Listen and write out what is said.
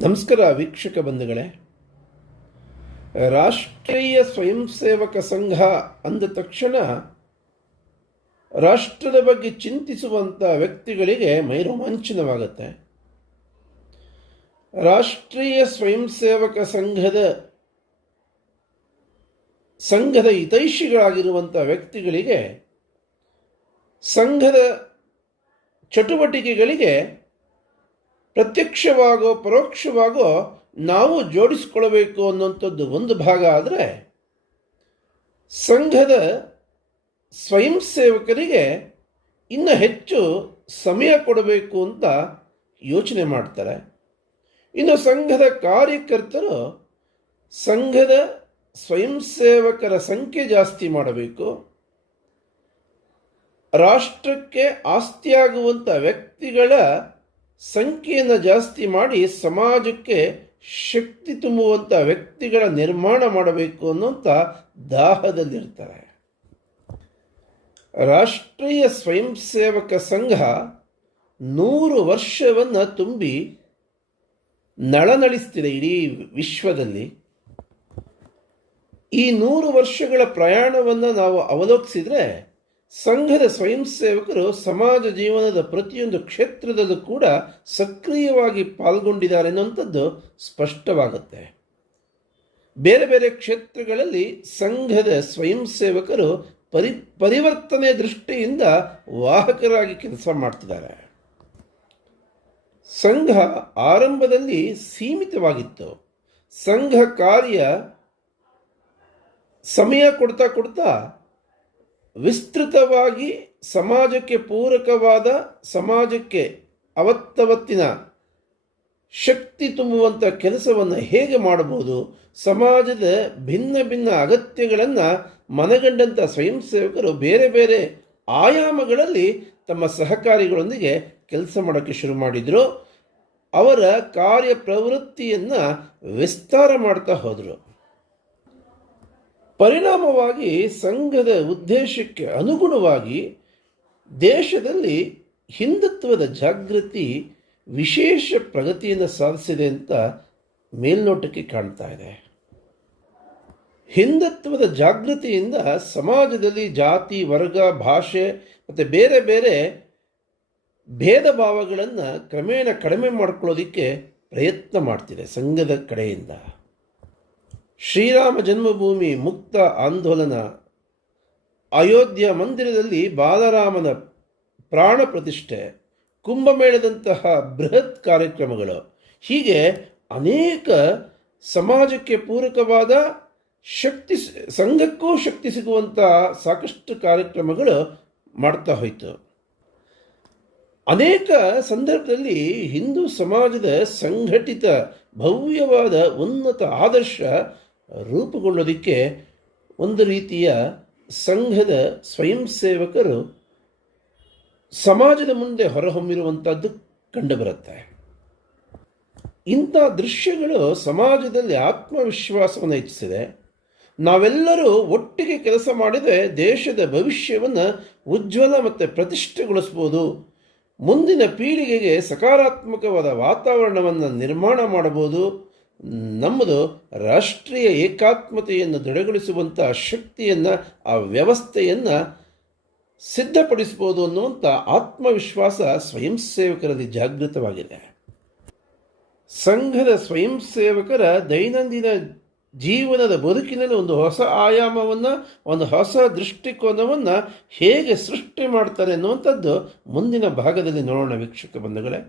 ನಮಸ್ಕಾರ ವೀಕ್ಷಕ ಬಂಧುಗಳೇ. ರಾಷ್ಟ್ರೀಯ ಸ್ವಯಂ ಸೇವಕ ಸಂಘ ಅಂದ ತಕ್ಷಣ ರಾಷ್ಟ್ರದ ಬಗ್ಗೆ ಚಿಂತಿಸುವಂಥ ವ್ಯಕ್ತಿಗಳಿಗೆ ಮೈರೋಮಾಂಚನವಾಗುತ್ತೆ. ರಾಷ್ಟ್ರೀಯ ಸ್ವಯಂ ಸೇವಕ ಸಂಘದ ಹಿತೈಷಿಗಳಾಗಿರುವಂಥ ವ್ಯಕ್ತಿಗಳಿಗೆ ಸಂಘದ ಚಟುವಟಿಕೆಗಳಿಗೆ ಪ್ರತ್ಯಕ್ಷವಾಗೋ ಪರೋಕ್ಷವಾಗೋ ನಾವು ಜೋಡಿಸಿಕೊಳ್ಳಬೇಕು ಅನ್ನುವಂಥದ್ದು ಒಂದು ಭಾಗ. ಆದರೆ ಸಂಘದ ಸ್ವಯಂ ಸೇವಕರಿಗೆ ಇನ್ನು ಹೆಚ್ಚು ಸಮಯ ಕೊಡಬೇಕು ಅಂತ ಯೋಚನೆ ಮಾಡ್ತಾರೆ. ಇನ್ನು ಸಂಘದ ಕಾರ್ಯಕರ್ತರು ಸಂಘದ ಸ್ವಯಂ ಸೇವಕರ ಸಂಖ್ಯೆ ಜಾಸ್ತಿ ಮಾಡಬೇಕು, ರಾಷ್ಟ್ರಕ್ಕೆ ಆಸ್ತಿಯಾಗುವಂಥ ವ್ಯಕ್ತಿಗಳ ಸಂಖ್ಯೆಯನ್ನು ಜಾಸ್ತಿ ಮಾಡಿ ಸಮಾಜಕ್ಕೆ ಶಕ್ತಿ ತುಂಬುವಂಥ ವ್ಯಕ್ತಿಗಳ ನಿರ್ಮಾಣ ಮಾಡಬೇಕು ಅನ್ನುವಂಥ ದಾಹದಲ್ಲಿರ್ತಾರೆ. ರಾಷ್ಟ್ರೀಯ ಸ್ವಯಂ ಸೇವಕ ಸಂಘ 100 ವರ್ಷವನ್ನು ತುಂಬಿ ನಳನಳಿಸ್ತಿದೆ ಇಡೀ ವಿಶ್ವದಲ್ಲಿ. ಈ 100 ವರ್ಷಗಳ ಪ್ರಯಾಣವನ್ನು ನಾವು ಅವಲೋಕಿಸಿದರೆ ಸಂಘದ ಸ್ವಯಂ ಸೇವಕರು ಸಮಾಜ ಜೀವನದ ಪ್ರತಿಯೊಂದು ಕ್ಷೇತ್ರದಲ್ಲೂ ಕೂಡ ಸಕ್ರಿಯವಾಗಿ ಪಾಲ್ಗೊಂಡಿದ್ದಾರೆ ಅನ್ನುವಂಥದ್ದು ಸ್ಪಷ್ಟವಾಗುತ್ತೆ. ಬೇರೆ ಬೇರೆ ಕ್ಷೇತ್ರಗಳಲ್ಲಿ ಸಂಘದ ಸ್ವಯಂ ಸೇವಕರು ಪರಿವರ್ತನೆ ದೃಷ್ಟಿಯಿಂದ ವಾಹಕರಾಗಿ ಕೆಲಸ ಮಾಡ್ತಿದ್ದಾರೆ. ಸಂಘ ಆರಂಭದಲ್ಲಿ ಸೀಮಿತವಾಗಿತ್ತು. ಸಂಘ ಕಾರ್ಯ ಸಮಯ ಕೊಡ್ತಾ ವಿಸ್ತೃತವಾಗಿ ಸಮಾಜಕ್ಕೆ ಪೂರಕವಾದ, ಸಮಾಜಕ್ಕೆ ಅವತ್ತವತ್ತಿನ ಶಕ್ತಿ ತುಂಬುವಂಥ ಕೆಲಸವನ್ನು ಹೇಗೆ ಮಾಡಬಹುದು, ಸಮಾಜದ ಭಿನ್ನ ಭಿನ್ನ ಅಗತ್ಯಗಳನ್ನು ಮನಗಂಡಂಥ ಸ್ವಯಂ ಸೇವಕರು ಬೇರೆ ಬೇರೆ ಆಯಾಮಗಳಲ್ಲಿ ತಮ್ಮ ಸಹಕಾರಿಗಳೊಂದಿಗೆ ಕೆಲಸ ಮಾಡೋಕ್ಕೆ ಶುರು ಮಾಡಿದರು. ಅವರ ಕಾರ್ಯ ಪ್ರವೃತ್ತಿಯನ್ನು ವಿಸ್ತಾರ ಮಾಡ್ತಾ ಹೋದರು. ಪರಿಣಾಮವಾಗಿ ಸಂಘದ ಉದ್ದೇಶಕ್ಕೆ ಅನುಗುಣವಾಗಿ ದೇಶದಲ್ಲಿ ಹಿಂದುತ್ವದ ಜಾಗೃತಿ ವಿಶೇಷ ಪ್ರಗತಿಯನ್ನು ಸಾಧಿಸಿದೆ ಅಂತ ಮೇಲ್ನೋಟಕ್ಕೆ ಕಾಣ್ತಾ ಇದೆ. ಹಿಂದುತ್ವದ ಜಾಗೃತಿಯಿಂದ ಸಮಾಜದಲ್ಲಿ ಜಾತಿ, ವರ್ಗ, ಭಾಷೆ ಮತ್ತು ಬೇರೆ ಬೇರೆ ಭೇದ ಭಾವಗಳನ್ನು ಕ್ರಮೇಣ ಕಡಿಮೆ ಮಾಡ್ಕೊಳ್ಳೋದಕ್ಕೆ ಪ್ರಯತ್ನ ಮಾಡ್ತಿದೆ ಸಂಘದ ಕಡೆಯಿಂದ. ಶ್ರೀರಾಮ ಜನ್ಮಭೂಮಿ ಮುಕ್ತ ಆಂದೋಲನ, ಅಯೋಧ್ಯ ಮಂದಿರದಲ್ಲಿ ಬಾಲರಾಮನ ಪ್ರಾಣ ಪ್ರತಿಷ್ಠೆ, ಕುಂಭಮೇಳದಂತಹ ಬೃಹತ್ ಕಾರ್ಯಕ್ರಮಗಳು, ಹೀಗೆ ಅನೇಕ ಸಮಾಜಕ್ಕೆ ಪೂರಕವಾದ ಸಂಘಕ್ಕೂ ಶಕ್ತಿ ಸಿಗುವಂಥ ಸಾಕಷ್ಟು ಕಾರ್ಯಕ್ರಮಗಳು ಮಾಡ್ತಾ ಹೋಯಿತು. ಅನೇಕ ಸಂದರ್ಭದಲ್ಲಿ ಹಿಂದೂ ಸಮಾಜದ ಸಂಘಟಿತ ಭವ್ಯವಾದ ಉನ್ನತ ಆದರ್ಶ ರೂಪುಗೊಳ್ಳೋದಕ್ಕೆ ಒಂದು ರೀತಿಯ ಸಂಘದ ಸ್ವಯಂ ಸೇವಕರು ಸಮಾಜದ ಮುಂದೆ ಹೊರಹೊಮ್ಮಿರುವಂಥದ್ದು ಕಂಡುಬರುತ್ತೆ. ಇಂಥ ದೃಶ್ಯಗಳು ಸಮಾಜದಲ್ಲಿ ಆತ್ಮವಿಶ್ವಾಸವನ್ನು ಹೆಚ್ಚಿಸಿದೆ. ನಾವೆಲ್ಲರೂ ಒಟ್ಟಿಗೆ ಕೆಲಸ ಮಾಡಿದರೆ ದೇಶದ ಭವಿಷ್ಯವನ್ನು ಉಜ್ವಲ ಮತ್ತು ಪ್ರತಿಷ್ಠೆಗೊಳಿಸ್ಬೋದು, ಮುಂದಿನ ಪೀಳಿಗೆಗೆ ಸಕಾರಾತ್ಮಕವಾದ ವಾತಾವರಣವನ್ನು ನಿರ್ಮಾಣ ಮಾಡಬಹುದು, ನಮ್ಮದು ರಾಷ್ಟ್ರೀಯ ಏಕಾತ್ಮತೆಯನ್ನು ದೃಢಗೊಳಿಸುವಂಥ ಶಕ್ತಿಯನ್ನು, ಆ ವ್ಯವಸ್ಥೆಯನ್ನು ಸಿದ್ಧಪಡಿಸ್ಬೋದು ಅನ್ನುವಂಥ ಆತ್ಮವಿಶ್ವಾಸ ಸ್ವಯಂ ಸೇವಕರಲ್ಲಿ ಜಾಗೃತವಾಗಿದೆ. ಸಂಘದ ಸ್ವಯಂ ಸೇವಕರ ದೈನಂದಿನ ಜೀವನದ ಬದುಕಿನಲ್ಲಿ ಒಂದು ಹೊಸ ಆಯಾಮವನ್ನು, ಒಂದು ಹೊಸ ದೃಷ್ಟಿಕೋನವನ್ನು ಹೇಗೆ ಸೃಷ್ಟಿ ಮಾಡ್ತಾರೆ ಅನ್ನುವಂಥದ್ದು ಮುಂದಿನ ಭಾಗದಲ್ಲಿ ನೋಡೋಣ ವೀಕ್ಷಕ ಬಂಧುಗಳೇ.